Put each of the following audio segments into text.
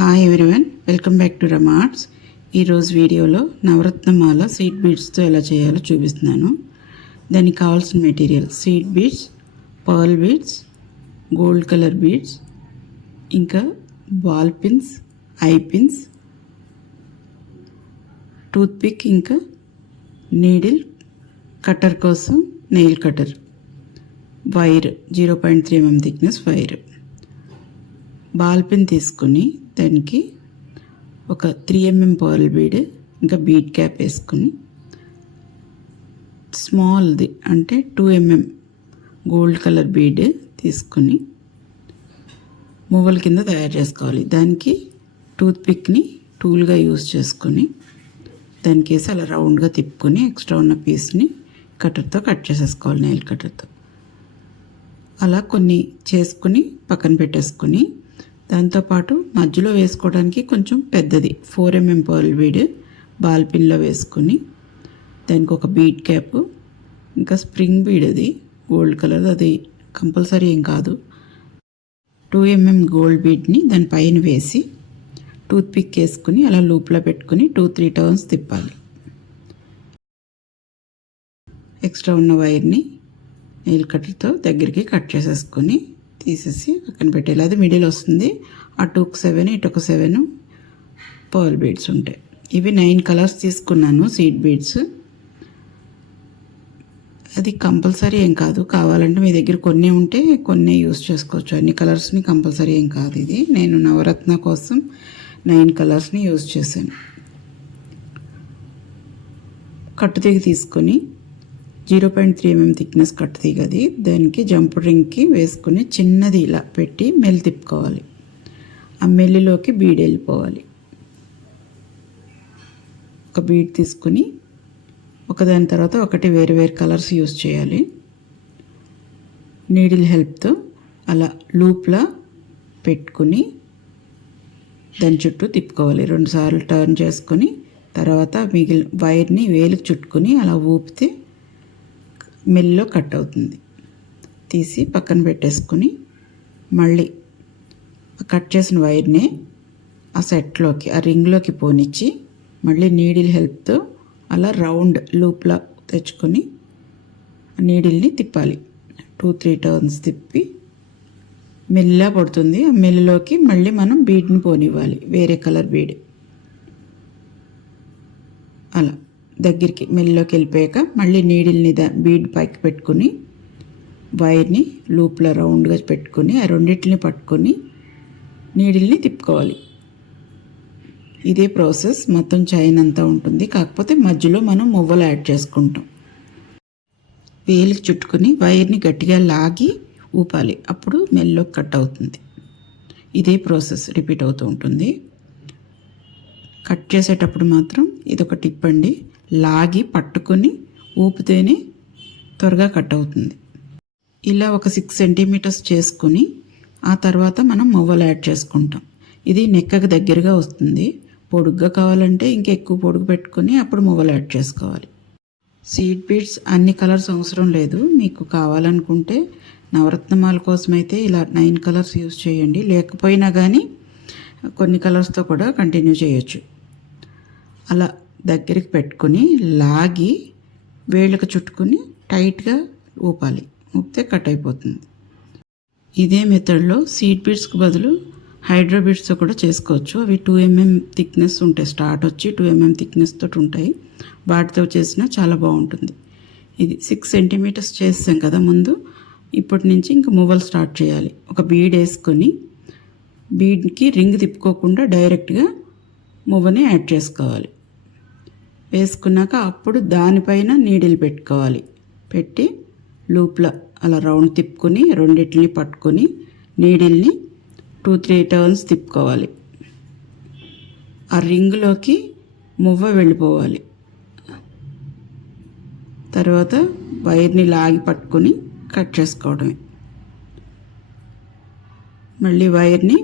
Hi everyone, welcome back to Ramarts. ఈరోజు వీడియోలో నవరత్నమాల seed బీడ్స్తో ఎలా చేయాలో చూపిస్తున్నాను. దానికి కావాల్సిన material seed beads, pearl beads, gold colour beads, ఇంకా ball pins, eye pins, tooth pick, ఇంకా నీడిల్, కటర్ కోసం nail cutter, wire 0.3 mm thickness wire. Ball pin తీసుకుని దానికి ఒక 3 mm పర్ల్ బీడ్, ఇంకా బీడ్ క్యాప్ వేసుకుని స్మాల్ది అంటే 2 mm గోల్డ్ కలర్ బీడ్ తీసుకుని మువ్వల కింద తయారు చేసుకోవాలి. దానికి టూత్ పిక్ని టూల్గా యూజ్ చేసుకొని దానికి వేసి అలా రౌండ్గా తిప్పుకొని ఎక్స్ట్రా ఉన్న పీస్ని కట్టర్తో కట్ చేసేసుకోవాలి, నెయిల్ కట్టర్తో. అలా కొన్ని చేసుకుని పక్కన పెట్టేసుకొని దాంతోపాటు మధ్యలో వేసుకోవడానికి కొంచెం పెద్దది 4 mm పర్ల్ బీడ్ బాల్ పిన్లో వేసుకొని దానికి ఒక బీడ్ క్యాప్, ఇంకా స్ప్రింగ్ బీడ్, అది గోల్డ్ కలర్, అది కంపల్సరీ ఏం కాదు. 2 mm గోల్డ్ బీడ్ని దానిపైన వేసి టూత్ పిక్ వేసుకుని అలా లూప్లో పెట్టుకుని 2-3 టర్న్స్ తిప్పాలి. ఎక్స్ట్రా ఉన్న వైర్ని నెయిల్ కట్టర్తో దగ్గరికి కట్ చేసేసుకొని తీసేసి పక్కన పెట్టేయాలి. అది మిడిల్ వస్తుంది. అటు ఒక 7, ఇటు ఒక 7 పర్ల్ బీడ్స్ ఉంటాయి. ఇవి 9 కలర్స్ తీసుకున్నాను సీడ్ బీడ్స్. అది కంపల్సరీ ఏం కాదు, కావాలంటే మీ దగ్గర కొన్ని ఉంటే కొన్ని యూస్ చేసుకోవచ్చు. అన్ని కలర్స్ని కంపల్సరీ ఏం కాదు. ఇది నేను నవరత్న కోసం 9 కలర్స్ని యూజ్ చేశాను. కట్టుతీగ తీసుకొని 0.3 mm థిక్నెస్ కట్టుతీగ, అది దానికి జంప్ రింగ్కి వేసుకుని చిన్నది ఇలా పెట్టి మెల్లి తిప్పుకోవాలి. ఆ మెల్లిలోకి బీడ్ వెళ్ళిపోవాలి. ఒక బీడ్ తీసుకుని ఒకదాని తర్వాత ఒకటి వేరు వేరు కలర్స్ యూజ్ చేయాలి. నీడిల్ హెల్ప్తో అలా లూప్లా పెట్టుకుని దాని చుట్టూ తిప్పుకోవాలి. 2 సార్లు టర్న్ చేసుకొని తర్వాత మిగిలిన వైర్ని వేలుకు చుట్టుకుని అలా ఊపితే మెల్లో కట్ అవుతుంది. తీసి పక్కన పెట్టేసుకుని మళ్ళీ కట్ చేసిన వైర్ని ఆ సెట్లోకి, ఆ రింగ్లోకి పోనిచ్చి మళ్ళీ నీడిల్ హెల్ప్తో అలా రౌండ్ లూప్లా తెచ్చుకొని నీడిల్ని తిప్పాలి. 2-3 టర్న్స్ తిప్పి మెల్లిలా పడుతుంది. ఆ మెల్లిలోకి మళ్ళీ మనం బీడ్ని పోనివ్వాలి, వేరే కలర్ బీడ్. అలా దగ్గరికి మెల్లిలోకి వెళ్ళిపోయాక మళ్ళీ నీడిల్ని బీడ్ పైకి పెట్టుకుని వైర్ని లూప్లో రౌండ్గా పెట్టుకుని ఆ రెండింటిని పట్టుకొని నీడిల్ని తిప్పుకోవాలి. ఇదే ప్రాసెస్ మొత్తం చైన్ అంతా ఉంటుంది. కాకపోతే మధ్యలో మనం మువ్వలు యాడ్ చేసుకుంటాం. వేలికి చుట్టుకుని వైర్ని గట్టిగా లాగి ఊపాలి, అప్పుడు మెల్లోకి కట్ అవుతుంది. ఇదే ప్రాసెస్ రిపీట్ అవుతూ ఉంటుంది. కట్ చేసేటప్పుడు మాత్రం ఇదొక టిప్ అండి, లాగి పట్టుకొని ఊపితేనే త్వరగా కట్ అవుతుంది. ఇలా ఒక 6 సెంటీమీటర్స్ చేసుకుని ఆ తర్వాత మనం మువ్వలు యాడ్ చేసుకుంటాం. ఇది నెక్కకు దగ్గరగా వస్తుంది. పొడుగ్గా కావాలంటే ఇంకెక్కువ పొడుగు పెట్టుకొని అప్పుడు మువ్వలు యాడ్ చేసుకోవాలి. సీడ్ బీడ్స్ అన్ని కలర్స్ అవసరం లేదు. మీకు కావాలనుకుంటే నవరత్నమాల కోసం అయితే ఇలా 9 కలర్స్ యూజ్ చేయండి. లేకపోయినా కానీ కొన్ని కలర్స్తో కూడా కంటిన్యూ చేయొచ్చు. అలా దగ్గరికి పెట్టుకుని లాగి వేళ్ళకు చుట్టుకుని టైట్గా ఊపాలి, ఊపితే కట్ అయిపోతుంది. ఇదే మెథడ్లో సీడ్ బీడ్స్కి బదులు హైడ్రో బీడ్స్తో కూడా చేసుకోవచ్చు. అవి 2 mm థిక్నెస్ ఉంటాయి. స్టార్ట్ వచ్చి 2 mm థిక్నెస్ తోటి ఉంటాయి. వాటితో చేసినా చాలా బాగుంటుంది. ఇది 6 సెంటీమీటర్స్ చేస్తాం కదా ముందు. ఇప్పటి నుంచి ఇంకా మువ్వలు స్టార్ట్ చేయాలి. ఒక బీడ్ వేసుకొని బీడ్కి రింగ్ తిప్పుకోకుండా డైరెక్ట్గా మువ్వని యాడ్ చేసుకోవాలి. వేసుకున్నాక అప్పుడు దానిపైన నీడిల్ పెట్టుకోవాలి. పెట్టి లూప్లో అలా రౌండ్ తిప్పుకొని రెండింటిని పట్టుకొని నీడిల్ని 2-3 టర్న్స్ తిప్పుకోవాలి. ఆ రింగ్లోకి మువ్వ వెళ్ళిపోవాలి. తర్వాత వైర్ని లాగి పట్టుకొని కట్ చేసుకోవడమే. మళ్ళీ వైర్ని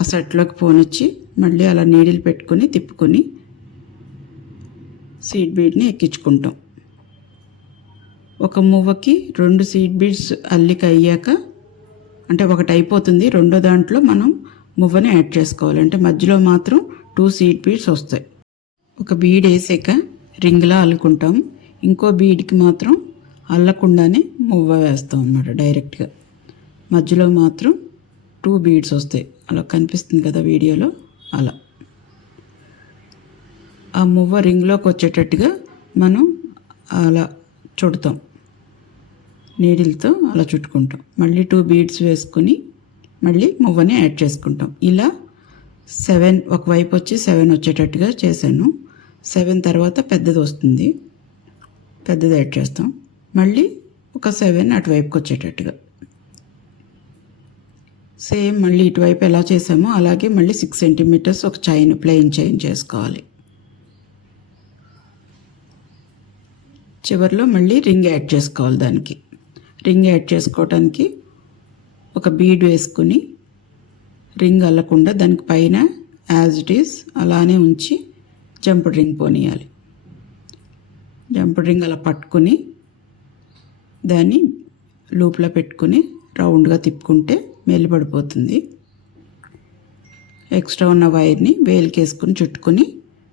ఆ సెట్లోకి పోనిచ్చి మళ్ళీ అలా నీడిల్ పెట్టుకొని తిప్పుకొని సీడ్ బీడ్ని ఎక్కించుకుంటాం. ఒక మువ్వకి 2 సీడ్ బీడ్స్ అల్లిక అయ్యాక, అంటే ఒకటి అయిపోతుంది, రెండో దాంట్లో మనం మువ్వని యాడ్ చేసుకోవాలి. అంటే మధ్యలో మాత్రం 2 సీడ్ బీడ్స్ వస్తాయి. ఒక బీడ్ వేసాక రింగ్లా అల్లుకుంటాం, ఇంకో బీడ్కి మాత్రం అల్లకుండానే మువ్వ వేస్తాం అన్నమాట డైరెక్ట్గా. మధ్యలో మాత్రం 2 బీడ్స్ వస్తాయి, అలా కనిపిస్తుంది కదా వీడియోలో, అలా. ఆ మువ్వ రింగ్లోకి వచ్చేటట్టుగా మనం అలా చుడతాం, నీడిల్తో అలా చుట్టుకుంటాం. మళ్ళీ 2 బీడ్స్ వేసుకుని మళ్ళీ మువ్వని యాడ్ చేసుకుంటాం. ఇలా 7, ఒకవైపు వచ్చి 7 వచ్చేటట్టుగా చేశాను. 7 తర్వాత పెద్దది వస్తుంది, పెద్దది యాడ్ చేస్తాం. మళ్ళీ ఒక 7 అటువైపుకి వచ్చేటట్టుగా. సేమ్ మళ్ళీ ఇటువైపు ఎలా చేసామో అలాగే మళ్ళీ 6 సెంటీమీటర్స్ ఒక చైన్, ప్లెయిన్ చైన్ చేసుకోవాలి. చివరిలో మళ్ళీ రింగ్ యాడ్ చేసుకోవాలి. దానికి రింగ్ యాడ్ చేసుకోవడానికి ఒక బీడ్ వేసుకుని రింగ్ అల్లకుండా దానికి పైన యాజ్ ఇట్ ఈస్ అలానే ఉంచి జంప్డ్ రింగ్ పోనీయాలి. జంప్డ్ రింగ్ అలా పట్టుకుని దాన్ని లూప్లో పెట్టుకుని రౌండ్గా తిప్పుకుంటే మెల్లిపడిపోతుంది. ఎక్స్ట్రా ఉన్న వైర్ని వేలికేసుకుని చుట్టుకుని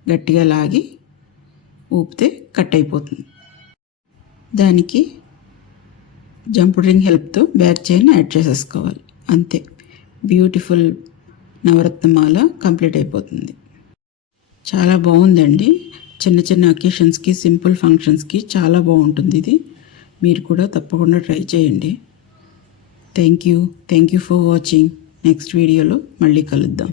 గట్టిగా లాగి ఊపితే కట్ అయిపోతుంది. దానికి జంప్డ్ రింగ్ హెల్ప్తో బ్యాక్ చైన్ యాడ్ చేసేసుకోవాలి. అంతే, బ్యూటిఫుల్ నవరత్నమాల కంప్లీట్ అయిపోతుంది. చాలా బాగుందండి. చిన్న చిన్న అకేషన్స్కి, సింపుల్ ఫంక్షన్స్కి చాలా బాగుంటుంది ఇది. మీరు కూడా తప్పకుండా ట్రై చేయండి. Thank you for watching. Next వీడియోలో మళ్ళీ కలుద్దాం.